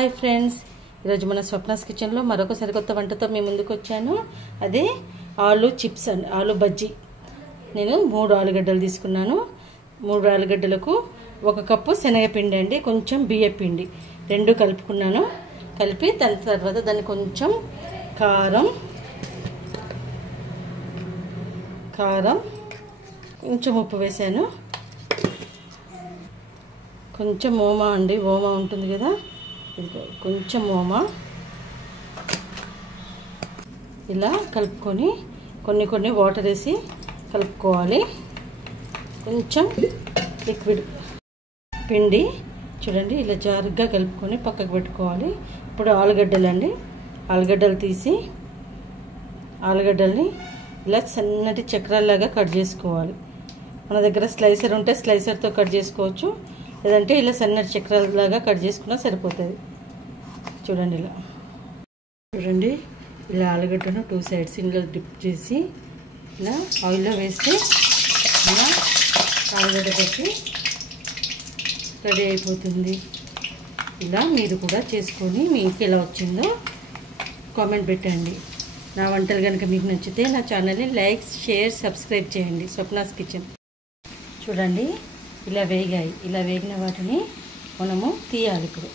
Hi friends, ఈరోజు మన స్వప్నాస్ కిచెన్లో మరొక సరికొత్త వంటతో మీ ముందుకు వచ్చాను. అదే ఆలు చిప్స్ అండి, ఆలు బజ్జీ. నేను 3 ఆలుగడ్డలు తీసుకున్నాను. 3 ఆలుగడ్డలకు 1 కప్పు శనగపిండి అండి, కొంచెం బియ్యపిండి 2 కలుపుకున్నాను. కలిపి దాని తర్వాత దాన్ని కొంచెం కారం కొంచెం ఉప్పు వేసాను. కొంచెం ఓమా అండి, ఓమా ఉంటుంది కదా, కొంచెం ఓమా ఇలా కలుపుకొని కొన్ని వాటర్ వేసి కలుపుకోవాలి. కొంచెం లిక్విడ్ పిండి చూడండి, ఇలా జారుగా కలుపుకొని పక్కకు పెట్టుకోవాలి. ఇప్పుడు ఆలుగడ్డలు అండి, ఆలుగడ్డలు తీసి ఆలుగడ్డల్ని ఇలా సన్నటి చక్రాల్లాగా కట్ చేసుకోవాలి. మన దగ్గర స్లైసర్ ఉంటే స్లైసర్తో కట్ చేసుకోవచ్చు, లేదంటే ఇలా సన్నటి చక్రాలలాగా కట్ చేసుకున్నా సరిపోతుంది. చూడండి ఇలా ఆలుగడ్డను 2 సైడ్స్ ఇందులో డిప్ చేసి ఇలా ఆయిల్లో వేస్తే ఇలా ఆలుగడ్డ పెట్టి రెడీ అయిపోతుంది. ఇలా మీరు కూడా చేసుకొని మీకు ఎలా వచ్చిందో కామెంట్ పెట్టండి. నా వంటలు కనుక మీకు నచ్చితే నా ఛానల్ని లైక్, షేర్, సబ్స్క్రైబ్ చేయండి. స్వప్నాస్ కిచెన్. చూడండి ఇలా వేగాయి. ఇలా వేగిన వాటిని మనము తీయాలి. ఇప్పుడు